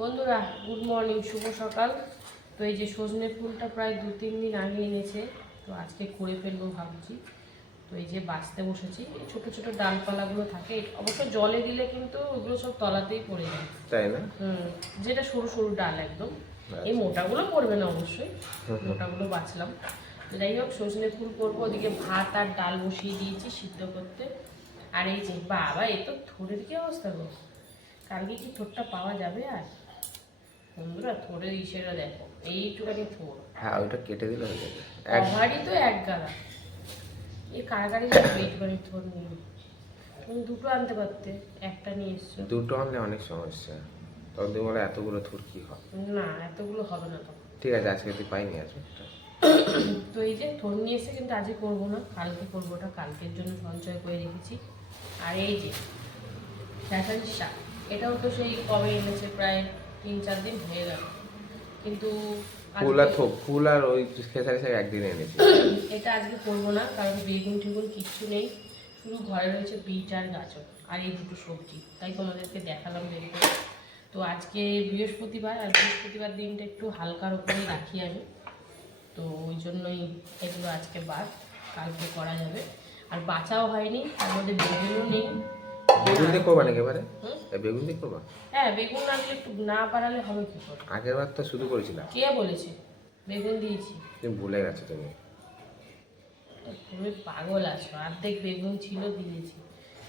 বন্ধুরা good morning শুভ সকাল। তো এই যে সজনে ফুলটা প্রায় দু তিন দিন আগে এনেছে তো আজকে করে ফেলব ভাবছি। তো এই যে বাঁচতে বসেছি এই ছোটো ছোটো ডালপালাগুলো থাকে অবশ্য জলে দিলে কিন্তু ওগুলো সব তলাতেই পড়ে যায়। তাই না? হুম যেটা সরু সরু ডাল একদম। এই মোটাগুলো পড়বে না অবশ্যই মোটাগুলো বাছলাম তো যাই হোক সজনে ফুল করব ওদিকে ভাত আর ডাল বসিয়ে দিয়েছি সিদ্ধ করতে। আর এই যে বাবা এ তো থোড়ের কি অবস্থা গো? কালকে কি থোরটা পাওয়া যাবে আর? বন্ধুরা থোড়ের ইসেরা দেখো। এইটুখানি থোর। হ্যাঁ ওইটা কেটে দিলে হয়ে যাবে। এক অভারই তো এক গাদা এই কারাগারি যাবে এইটুখানি থোর নিয়ে তুমি দুটো আনতে পারতে একটা নিয়ে এসছো। দুটো আনলে অনেক সমস্যা। তখন তুমি বলে এতগুলো থুর কি হয়। না এতগুলো হবে না তখন। ঠিক আছে আজকে তুই পাইনি আজকে তো এই যে থোর নিয়ে এসে কিন্তু আজকে করব না। কালকে করব ওটা। কালকের জন্য সঞ্চয় করে রেখেছি। আর এই যে ফ্যাশালির শাক এটাও তো সেই কবে এনেছে প্রায় তিন চার দিন হয়ে গেল। কিন্তু ফুল আর থোক ফুল আর ওই খেসারি শাক একদিন এনেছি। এটা আজকে করব না কারণ বেগুন টেগুন কিচ্ছু নেই। শুধু ঘরে রয়েছে বিট আর গাজর আর এই দুটো সবজি। তাই তোমাদেরকে দেখালাম করে তো আজকে বৃহস্পতিবার আর বৃহস্পতিবার দিনটা একটু হালকার উপরেই রাখি আমি। তো ওই জন্যই এগুলো আজকে বাদ কালকে করা যাবে। আর বাঁচাও হয়নি তার মধ্যে বেগুনও নেই। বেগুন দিয়ে করবা নাকি এবারে? বেগুন দিয়ে করবা? হ্যাঁ বেগুন না দিলে একটু না পারালে হবে কি করে? আগের বার তো শুধু করেছিলাম। কে বলেছে? বেগুন দিয়েছি। তুমি ভুলে গেছো তুমি। তুমি পাগল আছো অর্ধেক বেগুন ছিল দিয়েছি।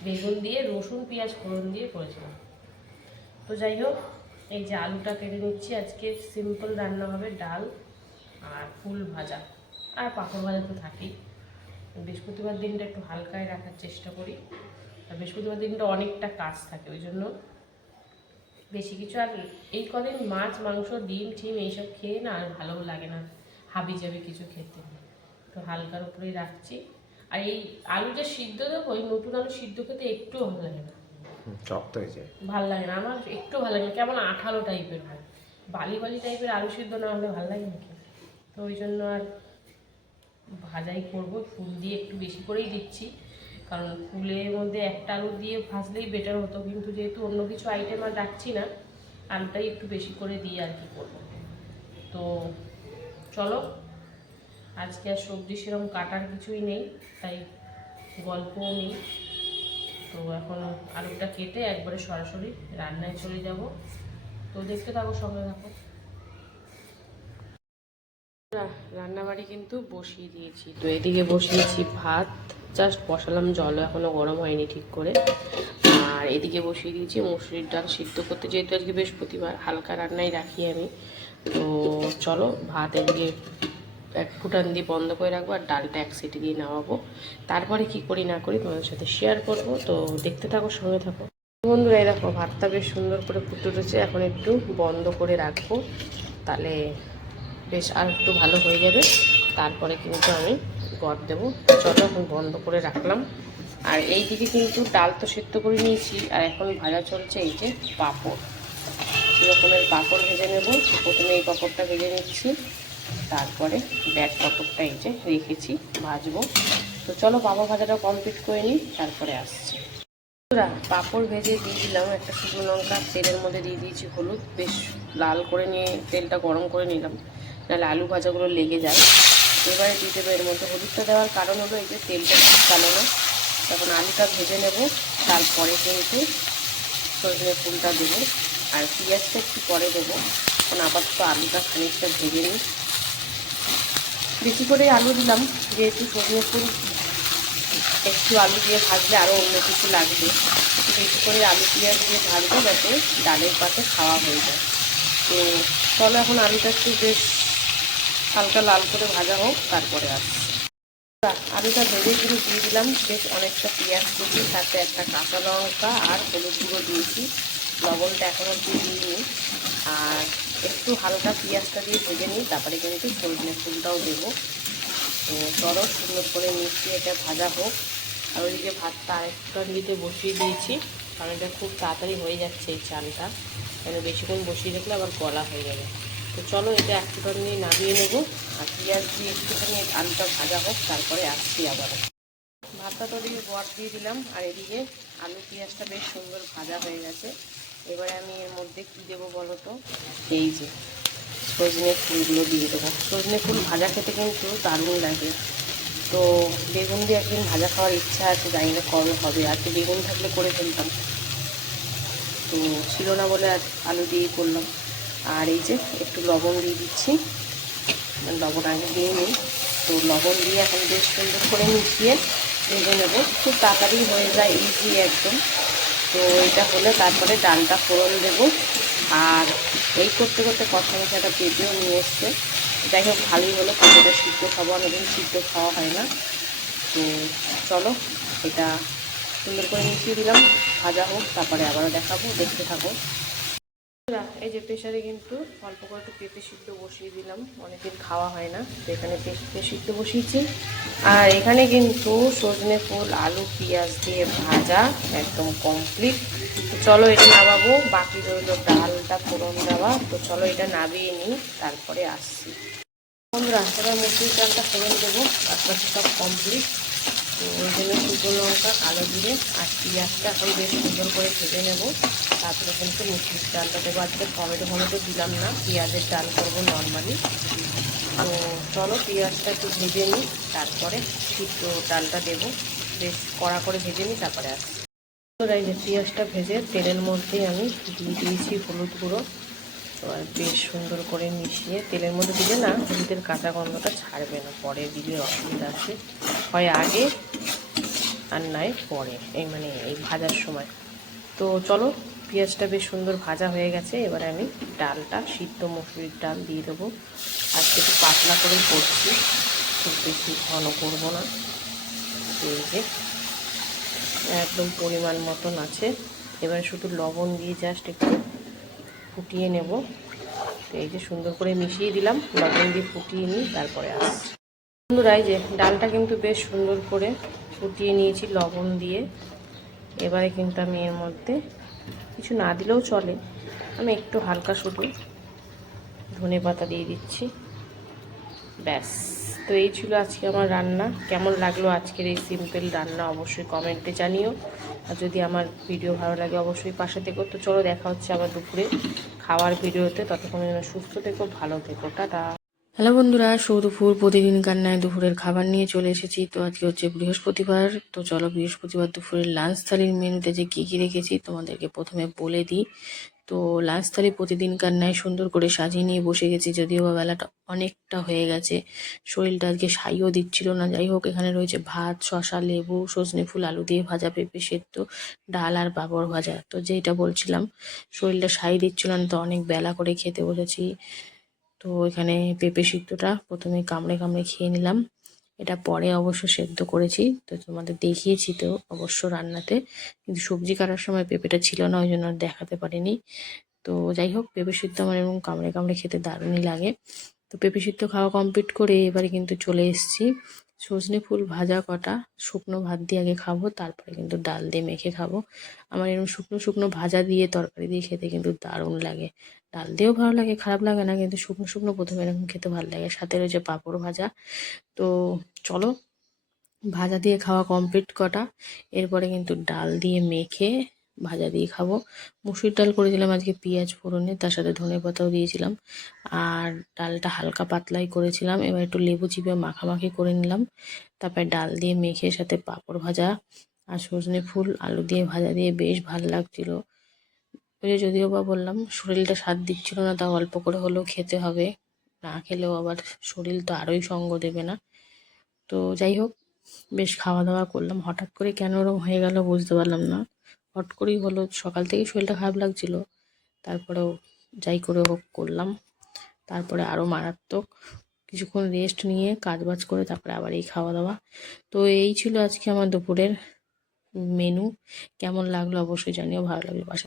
বেগুন দিয়ে রসুন পেঁয়াজ ফোড়ন দিয়ে করেছিলাম। তো যাই হোক এই যে আলুটা কেটে নিচ্ছি আজকে সিম্পল রান্না হবে ডাল আর ফুল ভাজা। আর পাঁপড় ভাজা তো থাকেই। বৃহস্পতিবার দিনটা একটু হালকায় রাখার চেষ্টা করি। আর বৃহস্পতিবার দিনটা অনেকটা কাজ থাকে ওই জন্য বেশি কিছু আর এই কদিন মাছ মাংস ডিম টিম এইসব খেয়ে না আর ভালো লাগে না হাবি যাবে কিছু খেতে। তো হালকার উপরেই রাখছি। আর এই আলু যে সিদ্ধ দেবো ওই নতুন আলু সিদ্ধ খেতে একটু ভালো লাগে না। শক্ত হয়েছে ভালো লাগে না আমার একটু ভালো লাগে না কেমন আঠালো টাইপের হয়। বালি বালি টাইপের আলু সিদ্ধ না হলে ভালো লাগে নাকি? তো ওই জন্য আর ভাজাই করব ফুল দিয়ে একটু বেশি করেই দিচ্ছি। কারণ ফুলের মধ্যে একটা আলু দিয়ে ভাজলেই বেটার হতো। কিন্তু যেহেতু অন্য কিছু আইটেম আর রাখছি না, আলুটাই একটু বেশি করে দিয়ে আর কি করব। তো চলো, আজকে আর সবজি সেরকম কাটার কিছুই নেই, তাই গল্পও নেই। তো এখন আলুটা কেটে একবারে সরাসরি রান্নায় চলে যাব। তো দেখতে থাকো, সঙ্গে থাকো। রান্নাবাড়ি কিন্তু বসিয়ে দিয়েছি। তো এদিকে বসিয়েছি ভাত জাস্ট বসালাম জল, এখনও গরম হয়নি ঠিক করে। আর এদিকে বসিয়ে দিয়েছি মুসুরির ডাল সিদ্ধ করতে, যেহেতু আজকে বৃহস্পতিবার, হালকা রান্নাই রাখি আমি। তো চলো, ভাত এদিকে এক ফুটান দিয়ে বন্ধ করে রাখব আর ডালটা এক সিটি দিয়ে নামাবো। তারপরে কি করি না করি তোমাদের সাথে শেয়ার করব। তো দেখতে থাকো, সঙ্গে থাকো। বন্ধুরা দেখো, ভাতটা বেশ সুন্দর করে ফুটে উঠেছে। এখন একটু বন্ধ করে রাখব। তাহলে বেশ আর একটু ভালো হয়ে যাবে। তারপরে কিন্তু আমি গদ দেবো। চলো এখন বন্ধ করে রাখলাম। আর এই দিকে কিন্তু ডাল তো সেদ্ধ করে নিয়েছি, আর এখন ভাজা চলছে এই যে পাঁপড়। রকমের পাঁপড় ভেজে নেব। প্রথমে এই পাঁপড়টা ভেজে নিচ্ছি, তারপরে ব্যাট পাঁপড়টা এই যে রেখেছি, ভাজবো। তো চলো পাঁপড় ভাজাটা কমপ্লিট করে নিই, তারপরে আসছি। পাঁপড় ভেজে দিয়ে দিলাম একটা শুকনো লঙ্কা, তেলের মধ্যে দিয়ে দিয়েছি হলুদ। বেশ লাল করে নিয়ে তেলটা গরম করে নিলাম, নাহলে আলু ভাজাগুলো লেগে যায়। এবারে দিয়ে দেবো এর মধ্যে হলুদটা দেওয়ার কারণ হলো এই যে তেলটা শুকালো না। তখন আলুটা ভেজে নেব, তারপরে কিন্তু সজনে ফুলটা দেবো। আর পেঁয়াজটা একটু পরে দেবো, কারণ আপাতত আলুটা খানিকটা ভেজে নিই। বেশি করে আলু দিলাম, যেহেতু সজনে ফুল, একটু আলু দিয়ে ভাজলে আরও অন্য কিছু লাগবে। বেশি করে আলু পেঁয়াজ দিয়ে ভাজবো যাতে ডালের পাতে খাওয়া হয়ে যায়। তো চলো এখন আলুটা একটু বেশ হালকা লাল করে ভাজা হোক, তারপরে আসছি আলুটা ভেজে গুঁড়ো দিয়ে দিলাম। বেশ অনেকটা পেঁয়াজ কুচি, সাথে একটা কাঁচা লঙ্কা আর হলুদ গুঁড়ো দিয়েছি। লবণটা এখনও দিইনি। আর একটু হালকা পেঁয়াজটা দিয়ে ভেজে নিই, তারপরে কিন্তু সজনে ফুলটাও দেবো। তো চলো সুন্দর করে মিশিয়ে এটা ভাজা হোক। আর ওইদিকে ভাতটা আরেকটা দিতে বসিয়ে দিয়েছি, কারণ এটা খুব তাড়াতাড়ি হয়ে যাচ্ছে এই চালটা। কেন বেশিক্ষণ বসিয়ে রাখলে আবার গলা হয়ে যাবে। তো চলো এটা একটুখানি নিয়ে নামিয়ে নেব। আর পেঁয়াজ দিয়ে একটুখানি আলুটা ভাজা হোক, তারপরে আসছি আবার। ভাতটা তো ওদিকে বট দিয়ে দিলাম, আর এদিকে আলু পেঁয়াজটা বেশ সুন্দর ভাজা হয়ে গেছে। এবারে আমি এর মধ্যে কি দেবো বলো তো? এই যে সজনে ফুলগুলো দিয়ে দেবো। সজনে ফুল ভাজা খেতে কিন্তু দারুণ লাগে। তো বেগুন দিয়ে একদিন ভাজা খাওয়ার ইচ্ছা আছে, জানি না কবে হবে। আজকে বেগুন থাকলে করে ফেলতাম। তো ছিল না বলে আজ আলু দিয়েই করলাম। আর এই যে একটু লবণ দিয়ে দিচ্ছি। মানে লবণ আগে দিয়ে নিই। তো লবণ দিয়ে এখন বেশ সুন্দর করে মিশিয়ে ভেজে নেব। খুব তাড়াতাড়ি হয়ে যায় ইজি একদম। তো এটা হলে তারপরে ডালটা ফোড়ন দেবো। আর এই করতে করতে কষা মশাটা পেঁপেও নিয়ে এসছে। যাই হোক, ভালোই হলো। পেঁপেটা সিদ্ধ খাব অনেকদিন সিদ্ধ খাওয়া হয় না। তো চলো, এটা সুন্দর করে মিশিয়ে দিলাম। ভাজা হোক, তারপরে আবারও দেখাবো, দেখতে থাকো। এই যে প্রেশারে কিন্তু অল্প করে একটু পেঁপে সিদ্ধ বসিয়ে দিলাম। অনেকদিন খাওয়া হয় না, তো এখানে পেঁপে সিদ্ধ বসিয়েছি। আর এখানে কিন্তু সজনে ফুল, আলু, পেঁয়াজ দিয়ে ভাজা একদম কমপ্লিট তো চলো এটা নামাবো, বাকি রইল ডালটা ফোড়ন দেওয়া। তো চলো এটা নামিয়ে নিই, তারপরে আসছি। বন্ধুরা, এবার মুসুরির ডালটা ফোড়ন দেবো আপনার সব কমপ্লিট তো ওই জন্য শুকনো লঙ্কা, কালো জিরে আর পেঁয়াজটা এখন বেশ সুন্দর করে ভেজে নেব। তারপরে কিন্তু মুসুরির ডালটা দেবো। আজকে টমেটো টমেটো দিলাম না, পেঁয়াজের ডাল করব নর্মালি তো চলো পেঁয়াজটা একটু ভেজে নিই, তারপরে সিদ্ধ ডালটা দেবো। বেশ কড়া করে ভেজে নিই, তারপরে আসছি। এই পেঁয়াজটা ভেজে তেলের মধ্যেই আমি দিয়ে দিয়েছি হলুদ গুঁড়ো। আর বেশ সুন্দর করে মিশিয়ে তেলের মধ্যে দিলে না হলুদের কাঁচা গন্ধটা ছাড়বে না, পরে দিলে অসুবিধা আছে। হয় আগে আর নয় পরে, এই মানে এই ভাজার সময়। তো চলো, পেঁয়াজটা বেশ সুন্দর ভাজা হয়ে গেছে, এবারে আমি ডালটা, সিদ্ধ মুসুরির ডাল দিয়ে দেবো। আজকে একটু পাতলা করেই করছি, খুব বেশি ঘন করব না। এই যে, একদম পরিমাণ মতন আছে। এবারে শুধু লবণ দিয়ে জাস্ট একটু ফুটিয়ে নেব। তো এই যে সুন্দর করে মিশিয়ে দিলাম, লবণ দিয়ে ফুটিয়ে নিই তারপরে আসছি। বন্ধুরা, এই যে ডালটা কিন্তু বেশ সুন্দর করে ফুটিয়ে নিয়েছি লবণ দিয়ে। এবারে কিন্তু আমি এর মধ্যে কিছু না দিলেও চলে। আমি একটু হালকা শুধু ধনে পাতা দিয়ে দিচ্ছি। ব্যাস, তো এই ছিল আজকে আমার রান্না। কেমন লাগল আজকের এই সিম্পল রান্না অবশ্যই কমেন্টে জানিও। আর যদি আমার ভিডিও ভালো লাগে অবশ্যই পাশে থেকো। তো চলো দেখা হচ্ছে আবার দুপুরে খাওয়ার ভিডিওতে ততক্ষণ সুস্থ থেকো, ভালো থেকো। টাটা। হ্যালো বন্ধুরা সৌদুপুর প্রতিদিন কান্নায় দুপুরের খাবার নিয়ে চলে এসেছি। তো আজকে হচ্ছে বৃহস্পতিবার। তো চলো বৃহস্পতিবার দুপুরের লাঞ্চ থালির মেনুতে যে কী কী রেখেছি তোমাদেরকে প্রথমে বলে দিই। তো লাঞ্চ থালি প্রতিদিন কান্নায় সুন্দর করে সাজিয়ে নিয়ে বসে গেছি, যদিও বা বেলাটা অনেকটা হয়ে গেছে। শরীরটা আজকে সাইও দিচ্ছিল না। যাই হোক, এখানে রয়েছে ভাত শশা লেবু, সজনে ফুল, আলু দিয়ে ভাজা, পেঁপে সেদ্ধ, ডাল আর পাঁপড় ভাজা। তো যেটা বলছিলাম, শরীরটা সাই দিচ্ছিল না, তো অনেক বেলা করে খেতে বসেছি। তো এখানে পেঁপে সিদ্ধটা প্রথমে কামড়ে কামড়ে খেয়ে নিলাম। এটা পরে অবশ্য সেদ্ধ করেছি, তো তোমাদের দেখিয়েছি তো অবশ্য রান্নাতে। কিন্তু সবজি কাটার সময় পেঁপেটা ছিল না, ওই জন্য দেখাতে পারিনি। তো যাই হোক, পেঁপে সিদ্ধ আমার এরকম কামড়ে কামড়ে খেতে দারুণই লাগে। তো পেঁপে সিদ্ধ খাওয়া কমপ্লিট করে এবারে কিন্তু চলে এসেছি। সজনে ফুল ভাজা কটা, শুকনো ভাত দিয়ে আগে খাব, তারপরে কিন্তু ডাল দিয়ে মেখে খাব। আমার এরকম শুকনো শুকনো ভাজা দিয়ে, তরকারি দিয়ে খেতে কিন্তু দারুণ লাগে। ডাল দিয়েও ভালো লাগে, খারাপ লাগে না, কিন্তু শুকনো শুকনো প্রথমে এরকম খেতে ভালো লাগে। সাথে রয়েছে পাঁপড় ভাজা। তো চলো, ভাজা দিয়ে খাওয়া কমপ্লিট কটা। এরপরে কিন্তু ডাল দিয়ে মেখে ভাজা দিয়ে খাব। মুসুর ডাল করেছিলাম আজকে পেঁয়াজ ফোড়নে, তার সাথে ধনে পাতাও দিয়েছিলাম। আর ডালটা হালকা পাতলাই করেছিলাম, এবার একটু লেবু চিপে মাখামাখি করে নিলাম। তারপরে ডাল দিয়ে মেখে সাথে পাঁপড় ভাজা আর সজনে ফুল, আলু দিয়ে ভাজা দিয়ে বেশ ভালো লাগছিল। ওই যে যদিও বা বললাম, শরীরটা স্বাদ দিচ্ছিল না, তাও অল্প করে হলেও খেতে হবে। না খেলেও আবার শরীর তো আরোই সঙ্গ দেবে না। তো যাই হোক, বেশ খাওয়া দাওয়া করলাম। হঠাৎ করে কেন ওরকম হয়ে গেল বুঝতে পারলাম না। হট করেই হলো, সকাল থেকেই শরীরটা খারাপ লাগছিল। তারপরেও যাই করে হোক করলাম। তারপরে আরও মারাত্মক কিছুক্ষণ রেস্ট নিয়ে কাজ বাজ করে তারপরে আবার এই খাওয়া দাওয়া তো এই ছিল আজকে আমার দুপুরের মেনু কেমন লাগল অবশ্যই জানিও, ভালো লাগল বাসা